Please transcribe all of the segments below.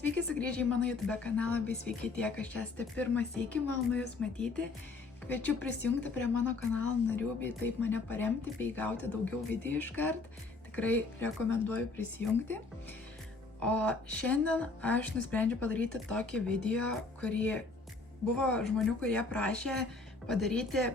Sveiki sugrįžę į mano YouTube kanalą, bei sveiki tie, kas čia esate pirmą sykį, malonu Jūs matyti. Kviečiu prisijungti prie mano kanalo narių, bei taip mane paremti, bei gauti daugiau video iškart. Tikrai rekomenduoju prisijungti. O šiandien aš nusprendžiau padaryti tokį video, kurį buvo žmonių, kurie prašė padaryti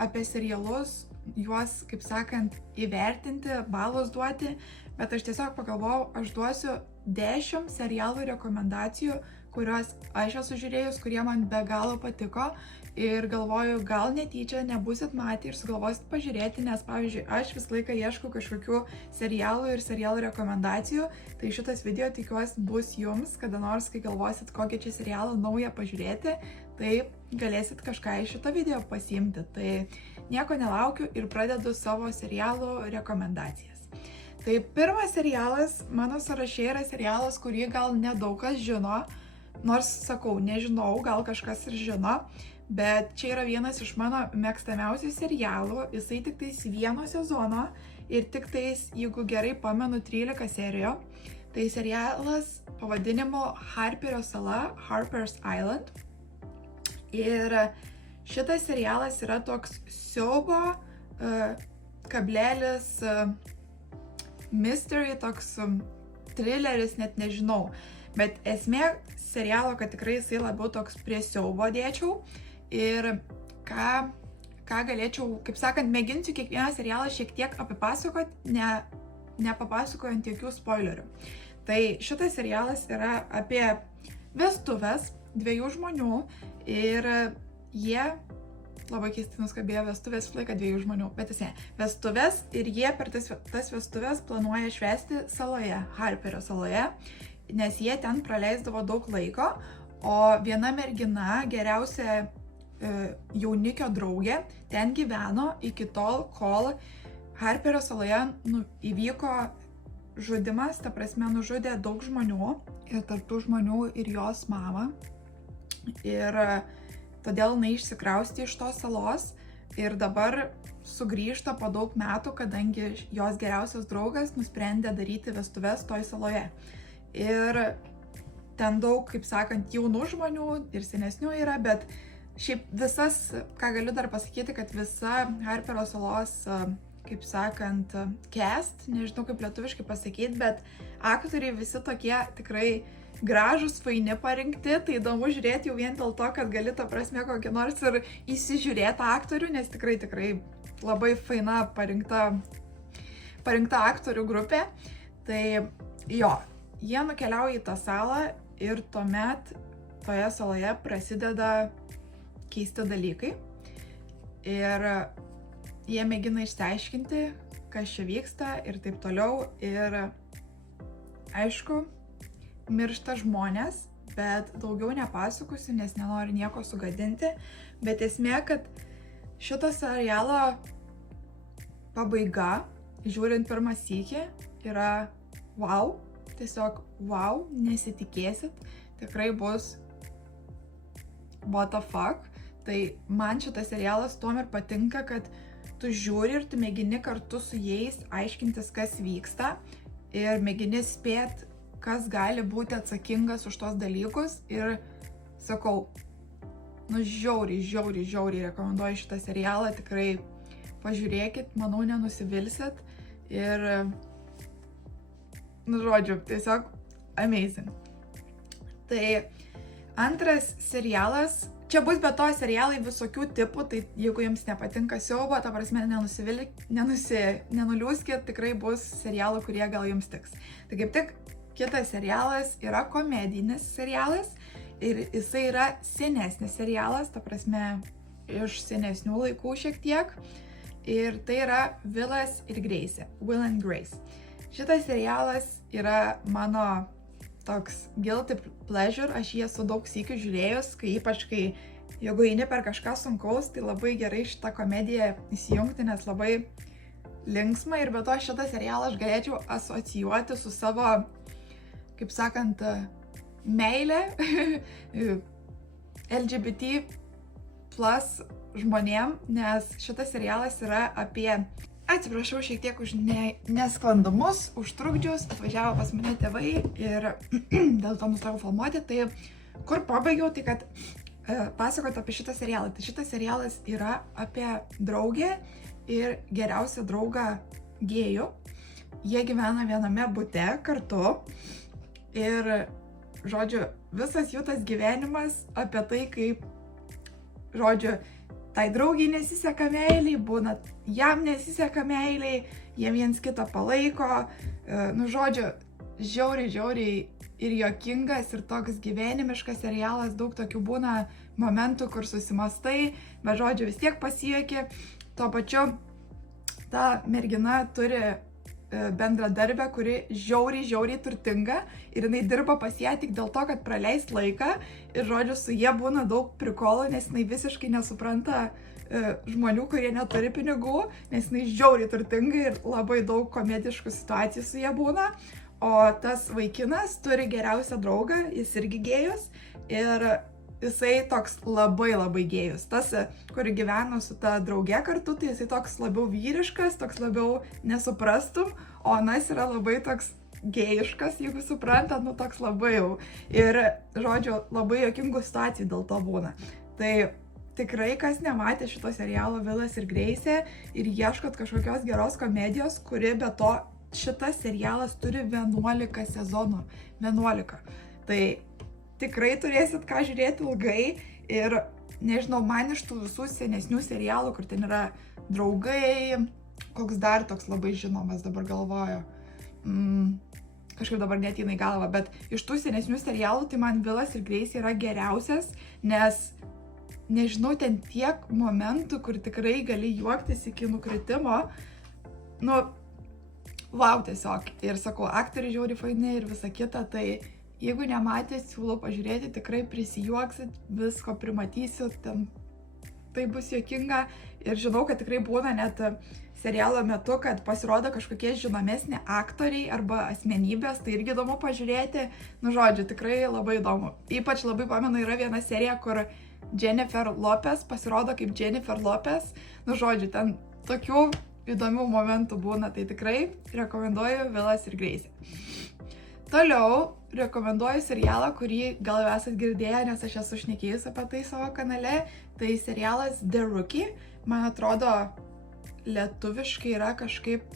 apie serialus, juos, kaip sakant, įvertinti, balus duoti, bet aš tiesiog pagalvojau, aš duosiu 10 serialų rekomendacijų, kuriuos aš esu žiūrėjus, kurie man be galo patiko ir galvoju, gal netyčia nebūsit matę ir sugalvosit pažiūrėti, nes pavyzdžiui, aš visą laiką ieškau kažkokių serialų ir serialų rekomendacijų, tai šitas video tikiuosi bus jums, kada nors, kai galvosit, kokį čia serialą naują pažiūrėti, tai galėsit kažką iš šito video pasiimti. Tai nieko nelaukiu ir pradedu savo serialų rekomendacijas. Tai pirmas serialas mano sąraše yra serialas, kurį gal nedaug kas žino, nors sakau, nežinau, gal kažkas ir žino, bet čia yra vienas iš mano mėgstamiausių serialų, jisai tik tais vieno sezono ir tik tais, jeigu gerai pamenu, 13 serijų. Tai serialas pavadinimu Harperio sala, Harper's Island. Ir šitas serialas yra toks siaubo kablelis mystery, toks thrilleris, net nežinau. Bet esmė serialo, kad tikrai jisai labiau toks prie siaubo dėčiau. Ir ką galėčiau, kaip sakant, mėginsiu kiekvieną serialą šiek tiek apipasakot, nepapasakojant jokių spoilerių. Tai šitas serialas yra apie vestuves dviejų žmonių ir jie, labai keistai nuskambėjo vestuvės, visą laiką dviejų žmonių, bet esmė, vestuvės ir jie per tas vestuvės planuoja švęsti saloje, Harperio saloje, nes jie ten praleisdavo daug laiko, o viena mergina, geriausia jaunikio draugė, ten gyveno iki tol, kol Harperio saloje įvyko žudimas, ta prasme nužudė daug žmonių ir tarp tų žmonių ir jos mamą. Ir todėl jinai išsikraustė iš tos salos ir dabar sugrįžta po daug metų, kadangi jos geriausias draugas nusprendė daryti vestuves toj saloje. Ir ten daug, kaip sakant, jaunų žmonių ir senesnių yra, bet šiaip visas, ką galiu dar pasakyti, kad visa Harperio salos, kaip sakant, cast, nežinau kaip lietuviškai pasakyti, bet aktoriai visi tokie tikrai gražus, faini parinkti, tai įdomu žiūrėti jau vien dėl to, kad gali ta prasme kokį nors ir įsižiūrėti aktorių, nes tikrai labai faina parinkta aktorių grupė. Tai jo, jie nukeliauja į tą salą ir tuomet toje saloje prasideda keisti dalykai. Ir jie mėgina išsiaiškinti, kas čia vyksta ir taip toliau. Ir aišku, miršta žmonės, bet daugiau nepasakosiu, nes nenoriu nieko sugadinti. Bet esmė, kad šito serialo pabaiga, žiūrint pirmą sykį, yra wow, tiesiog wow, nesitikėsit, tikrai bus what the fuck. Tai man šitas serialas tuom ir patinka, kad tu žiūri ir tu mėgini kartu su jais aiškintis, kas vyksta ir mėgini spėti, kas gali būti atsakingas už tos dalykus ir sakau, žiauriai rekomenduoju šitą serialą, tikrai pažiūrėkit, manau nenusivilsit ir, žodžiu, tiesiog amazing. Tai antras serialas, čia bus be to serialai visokių tipų, tai jeigu jums nepatinka siaubo, ta prasme nenuliūskit, tikrai bus serialų, kurie gal jums tiks. Tai kaip tik kitas serialas yra komedinis serialas ir jisai yra senesnis serialas, ta prasme iš senesnių laikų šiek tiek. Ir tai yra Will and Grace. Šitas serialas yra mano toks guilty pleasure, aš jį esu daug sykių žiūrėjus, ypač kai jeigu eini per kažką sunkaus, tai labai gerai šitą komediją įsijungti, nes labai linksma ir be to šitą serialą aš galėčiau asocijuoti su savo, kaip sakant, meilė LGBT plus žmonėm, nes šitas serialas yra apie Atsiprašau šiek tiek už nesklandumus, už trukdžius, atvažiavo pas mane tėvai ir dėl to nustojau filmuoti. Tai kur pabaigiau, tai kad pasakoti apie šitą serialą. Tai šitas serialas yra apie draugę ir geriausią draugą gėjų. Jie gyvena viename bute kartu ir, žodžiu, visas jų tas gyvenimas apie tai, kaip, žodžiu, tai draugiai nesiseka meiliai, būna jam nesiseka meiliai, jie viens kitą palaiko, nu žodžiu, žiauriai ir juokingas ir toks gyvenimiškas serialas, daug tokių būna momentų, kur susimastai, bet žodžiu vis tiek pasijuoki. Tuo pačiu ta mergina turi bendradarbę, kuri žiauriai turtinga ir jinai dirba pas ją tik dėl to, kad praleis laiką ir, žodžiu, su jie būna daug prikolų, nes jinai visiškai nesupranta žmonių, kurie neturi pinigų, nes jinai žiauriai turtinga ir labai daug komediškų situacijų su jie būna. O tas vaikinas turi geriausią draugą, jis irgi gėjus ir jisai toks labai gėjus. Tas, kuri gyveno su ta drauge kartu, tai jisai toks labiau vyriškas, toks labiau nesuprastum, o anas yra labai toks gėjiškas, jeigu suprantat, nu toks labai jau. Ir, žodžiu, labai juokingų situacijų dėl to būna. Tai tikrai, kas nematė šito serialo Vilas ir Greisė ir ieškot kažkokios geros komedijos, kuri be to šitas serialas turi 11 sezonų. 11. Tai tikrai turėsit ką žiūrėti ilgai ir, nežinau, man iš tų visų senesnių serialų, kur ten yra draugai, koks dar toks labai žinomas, dabar galvoju, kažkaip dabar neateina į galvą, bet iš tų senesnių serialų, tai man Vilas ir Greisė yra geriausias, nes, nežinau, ten tiek momentų, kur tikrai gali juoktis iki nukritimo, nu, wow, tiesiog. Ir sakau, aktoriai žiauriai faini ir visa kita, tai jeigu nematėt, siūlau pažiūrėti, tikrai prisijuoksit, visko primatysit, ten tai bus juokinga. Ir žinau, kad tikrai būna net serialo metu, kad pasirodo kažkokie žinomesni aktoriai arba asmenybės, tai irgi įdomu pažiūrėti. Nu, žodžiu, tikrai labai įdomu. Ypač labai pamenu, yra viena serija, kur Jennifer Lopez pasirodo kaip Jennifer Lopez. Nu, žodžiu, ten tokių įdomių momentų būna, tai tikrai rekomenduoju Vilas ir Greisė. Toliau rekomenduoju serialą, kurį gal jau esat girdėję, nes aš esu šnekėjus apie tai savo kanale. Tai serialas The Rookie. Man atrodo, lietuviškai yra kažkaip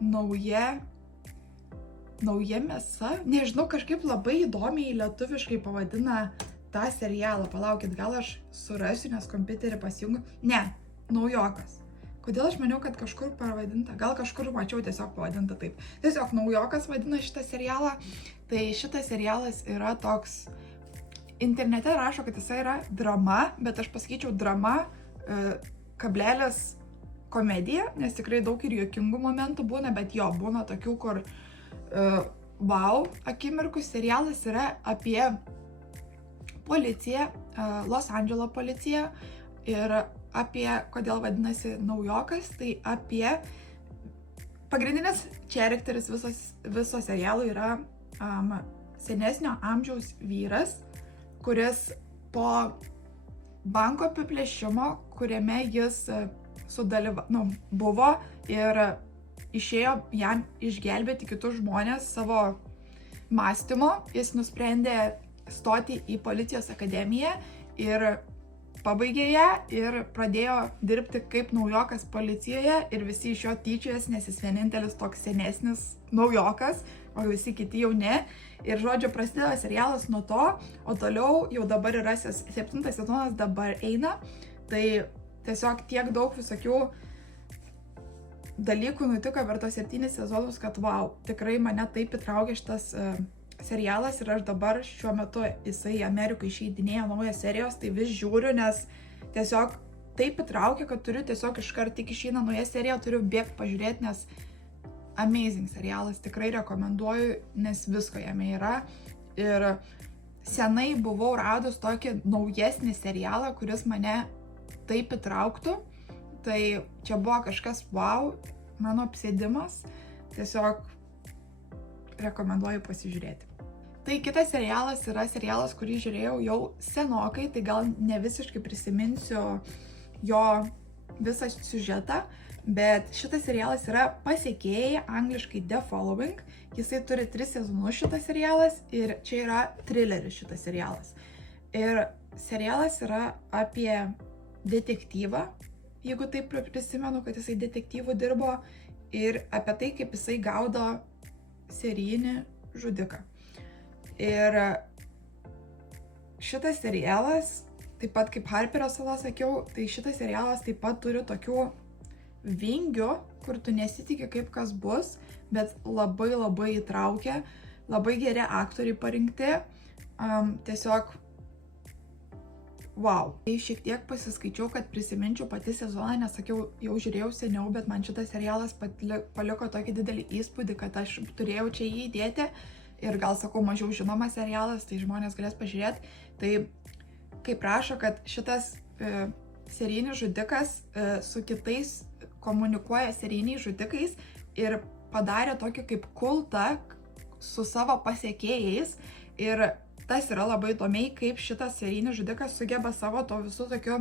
nauja mėsa. Nežinau, kažkaip labai įdomiai lietuviškai pavadina tą serialą. Palaukit, gal aš surasiu, nes kompiuterį pasijungiu. Ne, Naujokas. Kodėl aš maniau, kad kažkur pavadinta? Gal kažkur mačiau tiesiog pavadinta taip. Tiesiog Naujokas vadina šitą serialą. Tai šitas serialas yra toks... Internete rašo, kad jisai yra drama, bet aš pasakyčiau drama kablelis komedija, nes tikrai daug ir juokingų momentų būna, bet jo, būna tokių, kur wow, akimirkų. Serialas yra apie policiją, Los Andželo policiją ir apie, kodėl vadinasi Naujokas, tai apie pagrindinis charakteris viso serialo yra senesnio amžiaus vyras, kuris po banko apiplėšimo, kuriame jis buvo ir išėjo jam išgelbėti kitus žmonės savo mąstymo, jis nusprendė stoti į policijos akademiją ir pabaigė ją ir pradėjo dirbti kaip naujokas policijoje ir visi iš jo tyčiojas, nes jis vienintelis toks senesnis naujokas, o visi kiti jau ne. Ir, žodžiu, prasidėjo serialas nuo to, o toliau jau dabar yra 7 sezonas dabar eina. Tai tiesiog tiek daug visokių dalykų nutiko per tos 7 sezonus, kad wow, tikrai mane taip įtraukė šitas serialas ir aš dabar šiuo metu jisai Amerikoje išeidinėja naujas serijos, tai vis žiūriu, nes tiesiog taip įtraukė, kad turiu tiesiog iškart tik išeina nauja serija, turiu bėgti pažiūrėti, nes amazing serialas, tikrai rekomenduoju, nes visko jame yra. Ir senai buvau radus tokį naujesnį serialą, kuris mane taip įtrauktų. Tai čia buvo kažkas wow, mano apsėdimas. Tiesiog rekomenduoju pasižiūrėti. Tai kitas serialas yra serialas, kurį žiūrėjau jau senokai, tai gal ne visiškai prisiminsiu jo visą siužetą, Bet šitas serialas yra Pasekėjai, angliškai The Following. Jisai turi 3 sezonus šitas serialas ir čia yra trileris šitas serialas. Ir serialas yra apie detektyvą, jeigu taip prisimenu, kad jisai detektyvų dirbo, ir apie tai, kaip jisai gaudo serijinį žudiką. Ir šitas serialas, taip pat kaip Harperio sala sakiau, tai šitas serialas taip pat turi tokių vingių, kur tu nesitikė kaip kas bus, bet labai labai įtraukia, labai geri aktoriai parinkti, tiesiog wow. Tai šiek tiek pasiskaičiau, kad prisiminčiau pati sezoną, nes sakiau, jau žiūrėjau seniau, bet man šitas serialas paliko tokį didelį įspūdį, kad aš turėjau čia jį įdėti ir gal sakau mažiau žinomas serialas, tai žmonės galės pažiūrėti. Tai kaip rašo, kad šitas serijinis žudikas su kitais komunikuoja serijiniais žudikais ir padarė tokį kaip kultą su savo pasekėjais. Ir tas yra labai įdomiai, kaip šitas serijinis žudikas sugeba savo to visų tokiu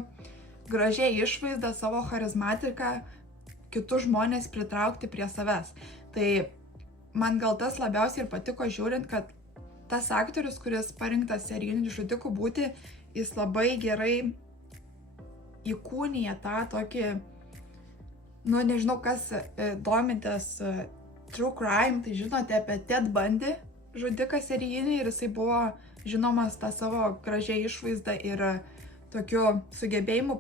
gražiai išvaizdą, savo charizmatiką kitus žmonės pritraukti prie savęs. Tai man gal tas labiausiai ir patiko žiūrint, kad tas aktorius, kuris parinktas serijinių žudikų būti, jis labai gerai įkūnija tą tokį, nu nežinau, kas domitės True Crime, tai žinote apie Ted Bundy žudiką serijinį, ir jisai buvo žinomas tą savo gražiai išvaizdą ir tokiu sugebėjimu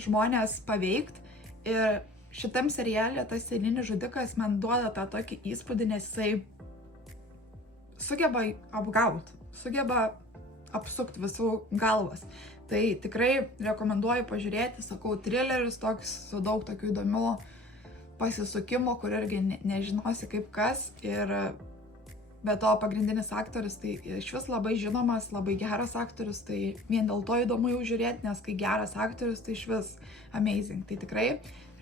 žmonės paveikt. Ir šitam serialė tas serijinis žudikas man duoda tą tokį įspūdį, nes jisai sugeba apgauti, sugeba apsukti visų galvas. Tai tikrai rekomenduoju pažiūrėti, sakau, trileris toks su daug tokių įdomių pasisukimų, kur irgi nežinosi kaip kas. Ir be to pagrindinis aktorius tai iš vis labai žinomas, labai geras aktorius, tai vien dėl to įdomu jau žiūrėti, nes kai geras aktorius, tai iš vis amazing. Tai tikrai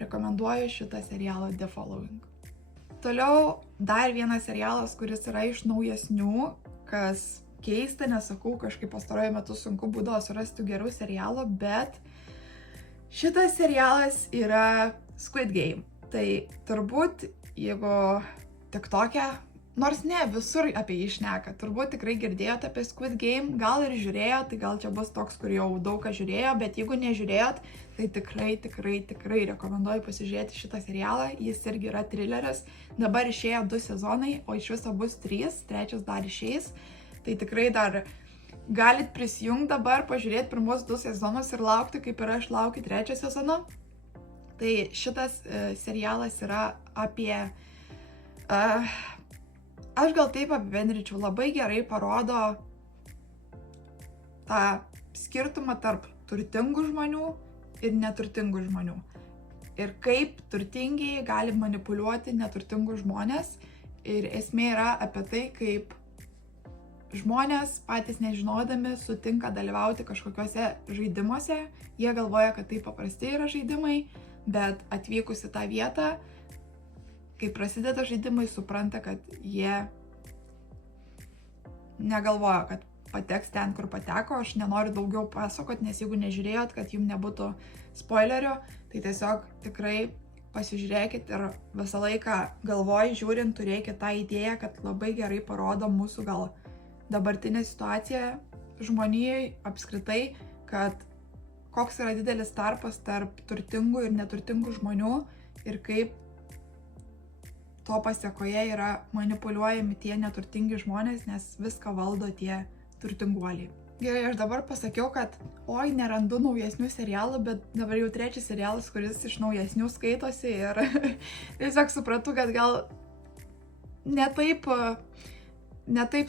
rekomenduoju šitą serialą The Following. Toliau dar vienas serialas, kuris yra iš naujesnių, kas keista, nesakau, kažkaip pastaruoju metu sunku būdavo surasti gerų serialų, bet šitas serialas yra Squid Game. Tai turbūt, jeigu TikTok'e, nors ne, visur apie jį šneka, turbūt tikrai girdėjote apie Squid Game, gal ir žiūrėjot, tai gal čia bus toks, kur jau daug ką žiūrėjo, bet jeigu nežiūrėjot, tai tikrai rekomenduoju pasižiūrėti šitą serialą, jis irgi yra trileris, dabar išėjo 2 sezonai, o iš viso bus 3, trečias dar išeis. Tai tikrai dar galit prisijungti dabar, pažiūrėti pirmus 2 sezonus ir laukti, kaip ir aš laukiu 3 sezono. Tai šitas serialas yra apie, aš gal taip apibendrinčiau, labai gerai parodo tą skirtumą tarp turtingų žmonių ir neturtingų žmonių. Ir kaip turtingiai gali manipuliuoti neturtingus žmonės. Ir esmė yra apie tai, kaip žmonės patys nežinodami sutinka dalyvauti kažkokiuose žaidimuose. Jie galvoja, kad tai paprastai yra žaidimai, bet atvykus į tą vietą, kai prasideda žaidimai, supranta, kad jie negalvoja, kad pateks ten, kur pateko. Aš nenoriu daugiau pasakoti, nes jeigu nežiūrėjot, kad jums nebūtų spoilerio, tai tiesiog tikrai pasižiūrėkit ir visą laiką galvoj žiūrint turėkit tą idėją, kad labai gerai parodo mūsų gal dabartinė situacija žmonijai apskritai, kad koks yra didelis tarpas tarp turtingų ir neturtingų žmonių ir kaip to pasiekoje yra manipuliuojami tie neturtingi žmonės, nes viską valdo tie turtinguoliai. Gerai, aš dabar pasakiau, kad oi, nerandu naujesnių serialų, bet dabar jau 3 serialas, kuris iš naujesnių skaitosi ir tiesiog suprantu, kad gal netaip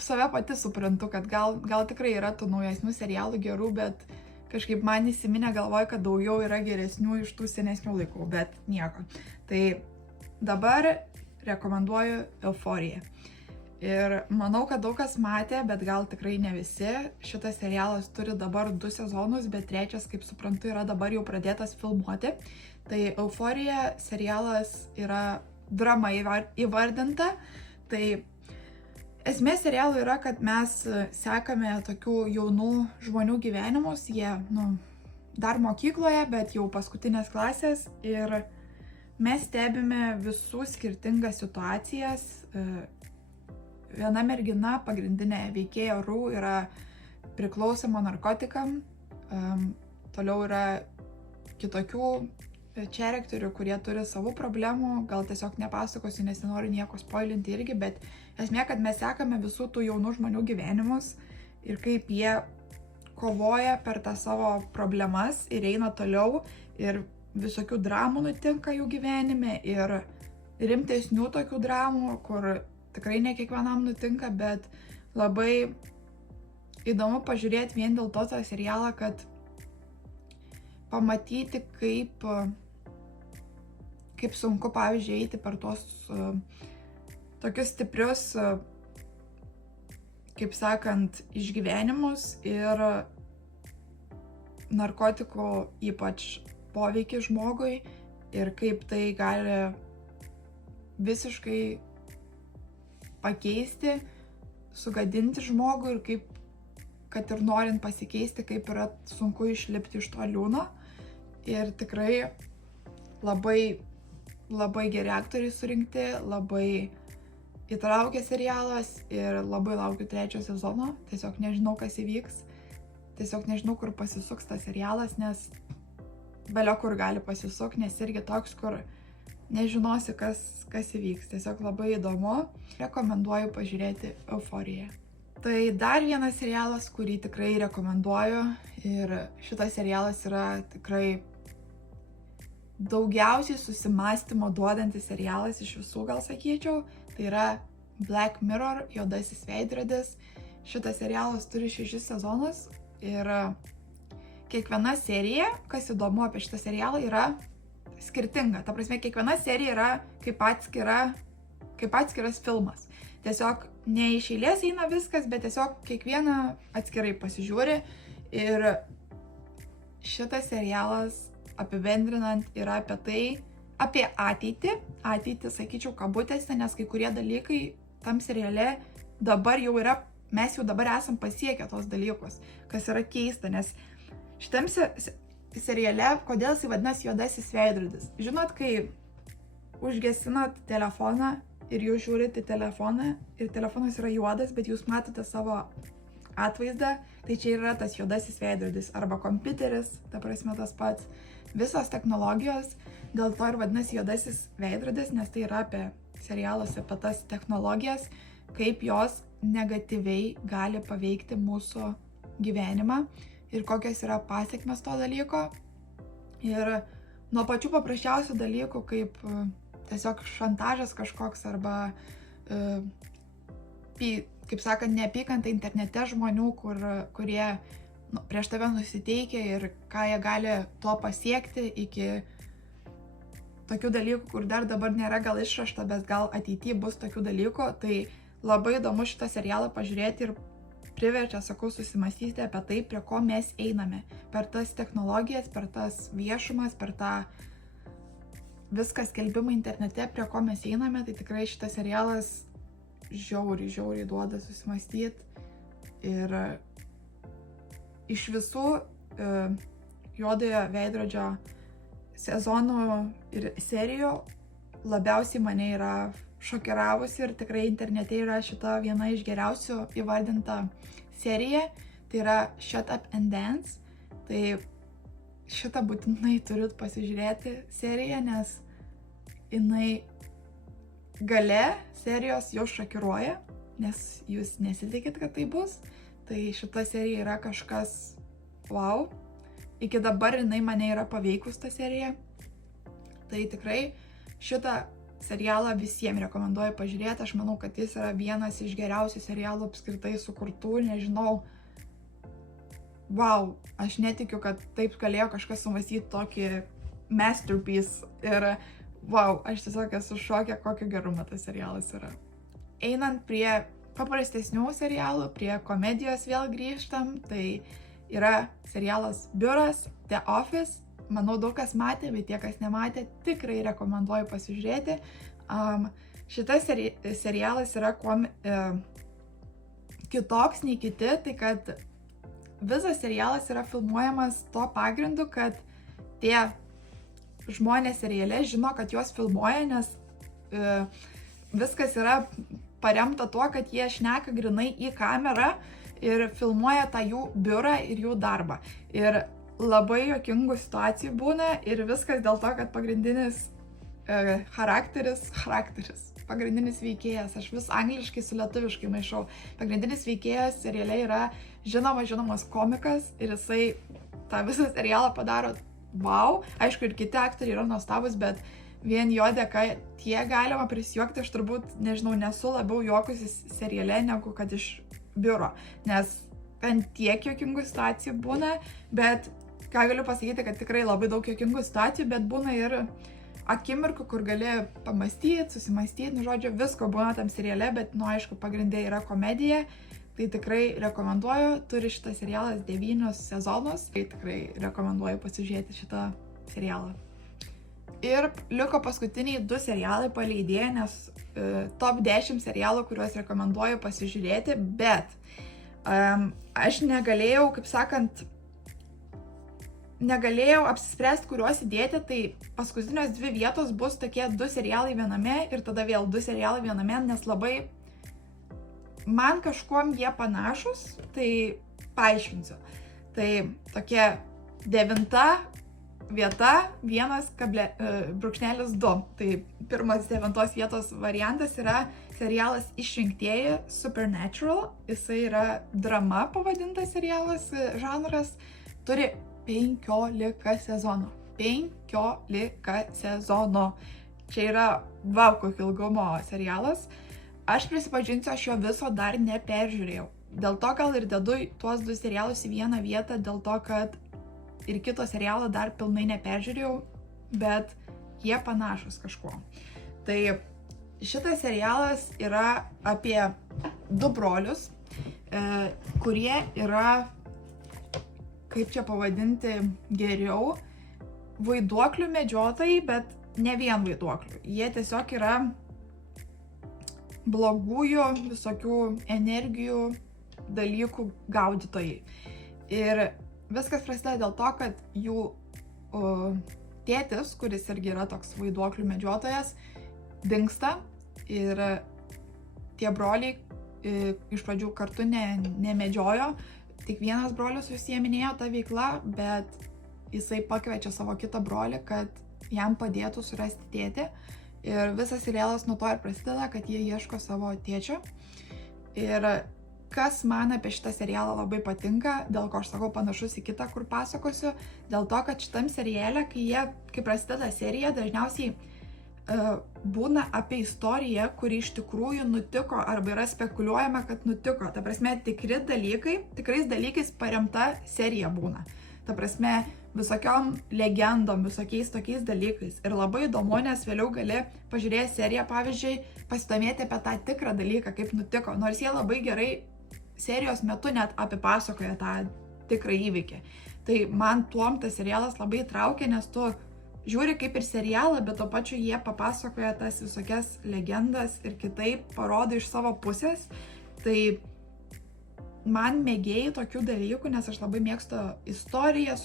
save pati suprantu, kad gal tikrai yra tų naujesnių serialų gerų, bet kažkaip man įsiminė galvoju, kad daugiau yra geresnių iš tų senesnių laikų, bet nieko. Tai dabar rekomenduoju Euforiją. Ir manau, kad daug kas matė, bet gal tikrai ne visi. Šitas serialas turi dabar 2 sezonus, bet 3, kaip suprantu, yra dabar jau pradėtas filmuoti. Tai Euforija serialas yra drama įvardinta. Tai esmė serialų yra, kad mes sekame tokių jaunų žmonių gyvenimus. Jie, dar mokykloje, bet jau paskutinės klasės. Ir mes stebime visų skirtingas situacijas. Viena mergina, pagrindinė veikėja Rū, yra priklausoma narkotikam. Toliau yra kitokių charakterių, kurie turi savų problemų. Gal tiesiog nepasakosiu, nes nenoriu nieko spoilinti irgi, bet esmė, kad mes sekame visų tų jaunų žmonių gyvenimus ir kaip jie kovoja per tą savo problemas ir eina toliau, ir visokių dramų nutinka jų gyvenime, ir rimtesnių tokių dramų, kur tikrai ne kiekvienam nutinka, bet labai įdomu pažiūrėti vien dėl to tą serialą, kad pamatyti, kaip sunku, pavyzdžiui, eiti per tos tokius stiprius, kaip sakant, išgyvenimus ir narkotikų ypač poveikį žmogui ir kaip tai gali visiškai pakeisti, sugadinti žmogų ir kaip, kad ir norint pasikeisti, kaip yra sunku išlipti iš to liūno. Ir tikrai labai geri aktoriai surinkti, labai įtraukia serialas ir labai laukiu 3 sezono. Tiesiog nežinau, kas įvyks. Tiesiog nežinau, kur pasisuks tas serialas, nes belio kur gali pasisukti, nes irgi toks, kur nežinosi, kas įvyks. Tiesiog labai įdomu. Rekomenduoju pažiūrėti Euforiją. Tai dar vienas serialas, kurį tikrai rekomenduoju, ir šitas serialas yra tikrai daugiausiai susimąstymo duodantis serialas iš visų, gal sakyčiau. Tai yra Black Mirror, Juodasis veidrodis. Šitas serialas turi 6 sezonus ir kiekviena serija, kas įdomu apie šitą serialą, yra skirtinga. Ta prasme, kiekviena serija yra kaip atskiras filmas. Tiesiog ne iš eilės eina viskas, bet tiesiog kiekvieną atskirai pasižiūri. Ir šitas serialas, apibendrinant, yra apie tai, apie ateitį, sakyčiau, kabutėse, nes kai kurie dalykai tam seriale dabar jau yra, mes jau dabar esam pasiekę tos dalykus, kas yra keista, nes šitam seriale, kodėl jis vadinasi Juodasis veidrodis? Žinot, kai užgesinat telefoną ir jūs žiūrite telefoną ir telefonas yra juodas, bet jūs matote savo atvaizdą, tai čia yra tas Juodasis veidrodis, arba kompiuteris, ta prasme tas pats. Visos technologijos, dėl to ir vadinasi Juodasis veidrodis, nes tai yra serialas apie tas technologijas, kaip jos negatyviai gali paveikti mūsų gyvenimą ir kokios yra pasiekmes to dalyko. Ir nuo pačių paprasčiausių dalykų, kaip tiesiog šantažas kažkoks arba, kaip sakant, neapykanta internete žmonių, kurie prieš tave nusiteikia ir ką jie gali to pasiekti, iki tokių dalykų, kur dar dabar nėra gal išrašta, bet gal ateityje bus tokių dalykų. Tai labai įdomu šitą serialą pažiūrėti ir priverčia, sakau, susimąstyti apie tai, prie ko mes einame. Per tas technologijas, per tas viešumas, per tą viską skelbimą internete, prie ko mes einame. Tai tikrai šitas serialas žiauriai duoda susimąstyti. Ir iš visų Juodojo veidrodžio sezonų ir serijų labiausiai mane yra šokiravusi ir tikrai internete yra šita viena iš geriausių įvardinta serija. Tai yra Shut Up and Dance. Tai šitą būtinai turit pasižiūrėti seriją, nes jinai gale serijos jau šokiruoja, nes jūs nesitikit, kad tai bus. Tai šita serija yra kažkas wow. Iki dabar jinai mane yra paveikus ta serija. Tai tikrai šitą serialą visiems rekomenduoju pažiūrėti. Aš manau, kad jis yra vienas iš geriausių serialų apskritai sukurtų. Nežinau, wow, aš netikiu, kad taip galėjo kažkas sumastyti tokį masterpiece. Ir wow, aš tiesiog esu šokė, kokio gerumo tas serialas yra. Einant prie paprastesnių serialų, prie komedijos vėl grįžtam, tai yra serialas Biuras, The Office. Manau, daug kas matė, bet tie, kas nematė, tikrai rekomenduoju pasižiūrėti. Šitas serialas yra kitoks nei kiti, tai kad visas serialas yra filmuojamas to pagrindu, kad tie žmonės seriale žino, kad juos filmuoja, nes viskas yra paremta tuo, kad jie šneka grinai į kamerą ir filmuoja tą jų biurą ir jų darbą. Ir labai juokingų situacijų būna ir viskas dėl to, kad pagrindinis pagrindinis veikėjas, aš vis angliškai su lietuviškai maišau, pagrindinis veikėjas seriale yra žinomas komikas ir jisai tą visą serialą padaro wow. Aišku, ir kiti aktoriai yra nuostabus, bet vien jo dėka tiek galima prisijuokti, aš turbūt, nežinau, nesu labiau juokusis seriale negu kad iš biuro, nes ten tiek juokingų situacijų būna, bet ką galiu pasakyti, kad tikrai labai daug juokingų situacijų, bet būna ir akimirkų, kur gali pamastyti, susimastyti, nu žodžiu, visko būna tam seriale, bet, nu aišku, pagrindė yra komedija, tai tikrai rekomenduoju, turi šitas serialas 9 sezonus, tai tikrai rekomenduoju pasižiūrėti šitą serialą. Ir liko paskutiniai 2 serialai paleidėję, nes top 10 serialų, kuriuos rekomenduoju pasižiūrėti, bet aš negalėjau, kaip sakant, negalėjau apsispręsti, kuriuos įdėti, tai paskutinės 2 vietos bus tokie 2 serialai viename ir tada vėl 2 serialai viename, nes labai man kažkuom jie panašus, tai paaiškinsiu. Tai tokia 9 vieta 1,2. Tai pirmas 9 vietos variantas yra serialas Išrinktieji Supernatural. Jisai yra drama pavadintas serialas, žanras. Turi 15 sezonų. 15 sezonų. Čia yra wow, kokio ilgumo serialas. Aš prisipažinsiu, aš jo viso dar neperžiūrėjau. Dėl to gal ir dedu tuos 2 serialus į vieną vietą, dėl to, kad ir kito serialo dar pilnai neperžiūrėjau, bet jie panašus kažkuo. Tai šitas serialas yra apie 2 brolius, kurie yra, kaip čia pavadinti geriau, vaiduoklių medžiotojai, bet ne vien vaiduoklių. Jie tiesiog yra blogųjų visokių energijų dalykų gaudytojai. Ir viskas prasideda dėl to, kad jų tėtis, kuris irgi yra toks vaiduoklių medžiotojas, dingsta ir tie broliai iš pradžių kartu nemedžiojo, tik vienas brolius užsieminėjo tą veiklą, bet jisai pakviečia savo kitą brolį, kad jam padėtų surasti tėtį. Ir visas serialas nuo to ir prasideda, kad jie ieško savo tėčio. Ir kas man apie šitą serialą labai patinka, dėl ko aš sakau panašus į kitą, kur pasakosiu, dėl to, kad šitam seriale, kai prasideda serija, dažniausiai būna apie istoriją, kuri iš tikrųjų nutiko arba yra spekuliuojama, kad nutiko. Ta prasme, tikrais dalykais paremta serija būna. Ta prasme, visokiom legendom, visokiais tokiais dalykais. Ir labai įdomu, nes vėliau gali pažiūrėti seriją, pavyzdžiui, pasidomėti apie tą tikrą dalyką, kaip nutiko. Nors jie labai gerai serijos metu net apipasakoja tą tikrą įvykį. Tai man tuom tas serialas labai traukia, nes tu žiūri kaip ir serialą, bet to pačiu jie papasakoja tas visokias legendas ir kitaip parodo iš savo pusės. Tai man mėgėjai tokių dalykų, nes aš labai mėgstu istoriją,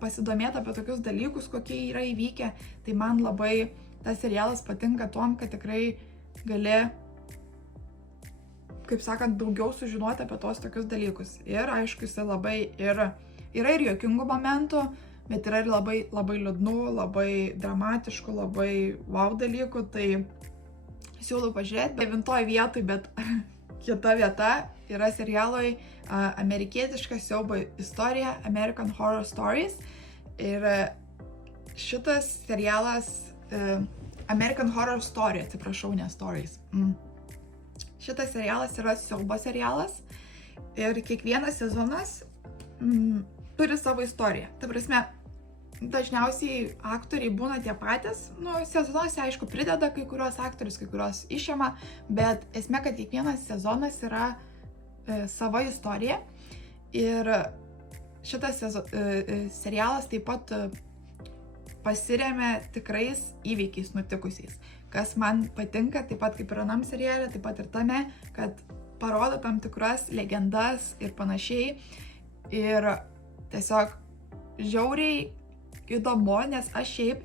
pasidomėti apie tokius dalykus, kokie yra įvykę. Tai man labai tas serialas patinka tuom, kad tikrai gali, kaip sakant, daugiau sužinoti apie tos tokius dalykus. Ir aišku, jisai labai yra ir juokingų momentų, bet yra ir labai, labai liūdnų, labai dramatiškų, labai wow dalykų. Tai siūlau pažiūrėti. 9 vietoj, bet kita vieta yra serialui amerikietiška siaubo istorija American Horror Stories. Ir šitas serialas American Horror Story, atsiprašau, ne Stories. Šitas serialas yra siaubo serialas ir kiekvienas sezonas turi savo istoriją. Ta prasme, dažniausiai aktoriai būna tie patys, sezonuose aišku prideda kai kuriuos aktorius, kai kuriuos išima, bet esmė, kad kiekvienas sezonas yra sava istorija ir šitas serialas taip pat pasiremia tikrais įvykiais nutikusiais. Kas man patinka, taip pat kaip ir anam seriale, taip pat ir tame, kad parodo tam tikras legendas ir panašiai. Ir tiesiog žiauriai įdomu, nes aš šiaip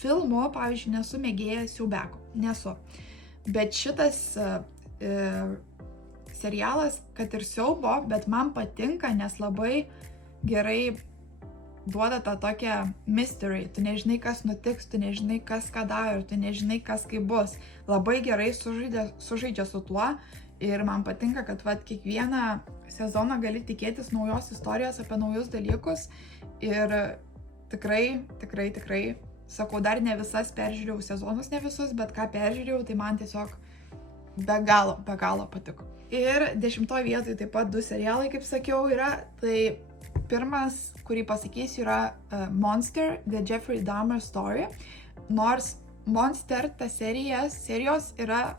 filmų, pavyzdžiui, nesu mėgėjas siaubekų, nesu. Bet šitas serialas, kad ir siaubo, bet man patinka, nes labai gerai duoda tą tokią mystery. Tu nežinai, kas nutiks, tu nežinai, kas ką daro, tu nežinai, kas kaip bus. Labai gerai sužaidžia su tuo ir man patinka, kad kiekvieną sezoną gali tikėtis naujos istorijos apie naujus dalykus ir tikrai, sakau, dar ne visas peržiūrėjau sezonus, ne visus, bet ką peržiūrėjau, tai man tiesiog be galo patiko. Ir 10 vietoje taip pat 2 serialai, kaip sakiau, yra. Tai pirmas, kurį pasakysiu, yra Monster, The Jeffrey Dahmer Story. Nors Monster, ta serijos yra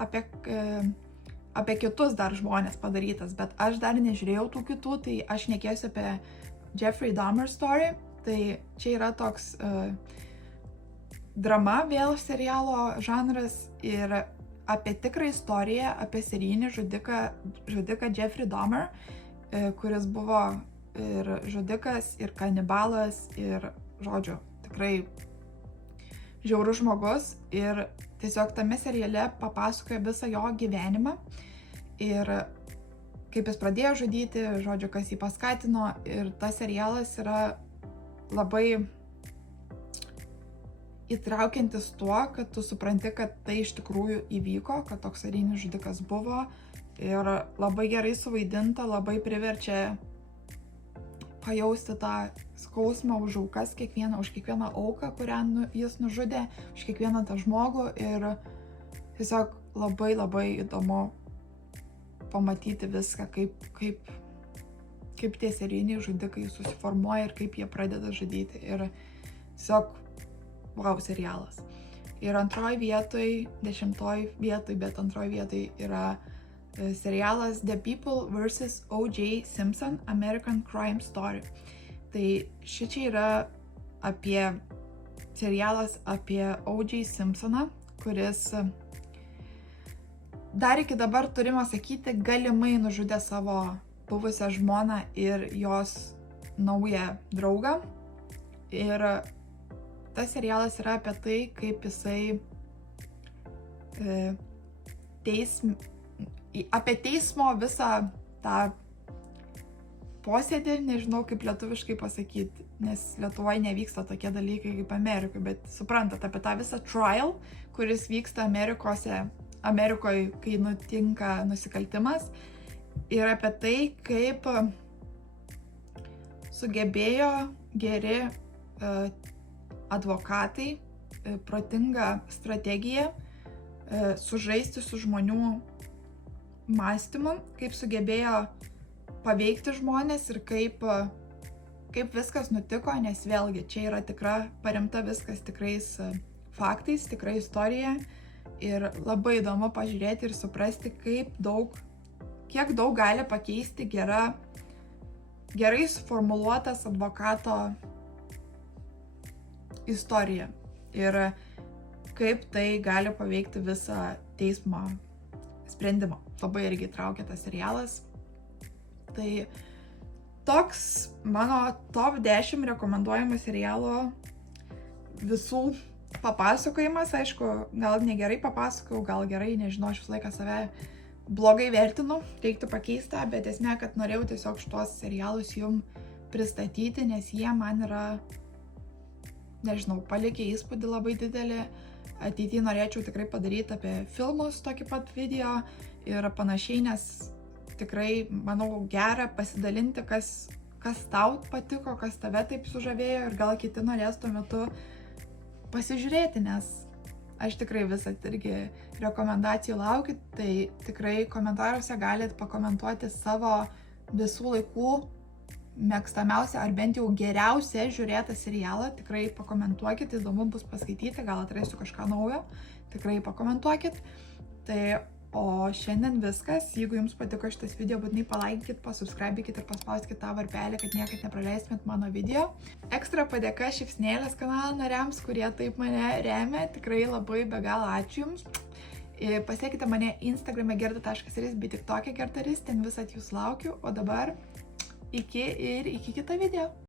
apie kitus dar žmonės padarytas, bet aš dar nežiūrėjau tų kitų, tai aš šnekėsiu apie Jeffrey Dahmer Story. Tai čia yra toks drama vėl serialo žanras ir apie tikrą istoriją, apie serijinį žudiką Jeffrey Dahmer, kuris buvo ir žudikas, ir kanibalas, ir, žodžiu, tikrai žiaurus žmogus. Ir tiesiog tame seriale papasakoja visą jo gyvenimą ir kaip jis pradėjo žudyti, žodžiu, kas jį paskatino. Ir tas serialas yra labai įtraukiantis tuo, kad tu supranti, kad tai iš tikrųjų įvyko, kad toks serijinis žudikas buvo ir labai gerai suvaidinta, labai priverčia pajausti tą skausmą už aukas, už kiekvieną auką, kurią jis nužudė, už kiekvieną tą žmogų ir tiesiog labai įdomu pamatyti viską, kaip tie serijiniai žudikai susiformuoja ir kaip jie pradeda žudyti. Ir tiesiog wow, serialas. Ir 2 vietoj, 10 vietoj, bet 2 vietoj yra serialas The People vs. O.J. Simpson American Crime Story. Tai šičia yra serialas apie O.J. Simpsoną, kuris dar iki dabar, turime sakyti, galimai nužudė savo buvusią žmoną ir jos naują draugą. Ir tas serialas yra apie tai, kaip jisai apie teismo visą tą posėdį, nežinau kaip lietuviškai pasakyti, nes Lietuvoje nevyksta tokie dalykai kaip Amerikoje, bet suprantat, apie tą visą trial, kuris vyksta Amerikoje, kai nutinka nusikaltimas, ir apie tai, kaip sugebėjo geri advokatai, protinga strategija sužaisti su žmonių mąstymu, kaip sugebėjo paveikti žmonės ir kaip viskas nutiko, nes vėlgi čia yra paremta viskas tikrais faktais, tikra istorija ir labai įdomu pažiūrėti ir suprasti, kiek daug gali pakeisti gerai suformuluotas advokato istorija ir kaip tai gali paveikti visą teismo sprendimą. Labai irgi traukia tas serialas. Tai toks mano top 10 rekomenduojamų serialų visų papasakojimas. Aišku, gal negerai papasakojau, gal gerai, nežinau, aš visą laiką save blogai vertinu, reiktų pakeisti, bet esmė, kad norėjau tiesiog šitos serialus jum pristatyti, nes jie man yra, nežinau, palikę įspūdį labai didelį. Ateityje norėčiau tikrai padaryti apie filmus tokį pat video ir panašiai, nes tikrai, manau, gera pasidalinti, kas tau patiko, kas tave taip sužavėjo ir gal kiti norės tuo metu pasižiūrėti, nes aš tikrai visą irgi rekomendacijų laukiu, tai tikrai komentaruose galit pakomentuoti savo visų laikų mėgstamiausią ar bent jau geriausią žiūrėtą serialą. Tikrai pakomentuokit, įdomu bus paskaityti, gal atrasiu kažką naujo, tikrai pakomentuokit. Tai o šiandien viskas. Jeigu jums patiko šitas video, būtinai palaikykit, pasubscribykit ir paspauskit tą varpelį, kad niekad nepraleistumėt mano video. Ekstra padėka Šypsnėlės kanalo nariams, kurie taip mane remia. Tikrai labai be galo ačiū jums. Pasiekite mane Instagrame gerda.ris bei TikTok'e gerdaris, ten visat jūs laukiu. O dabar iki kito video.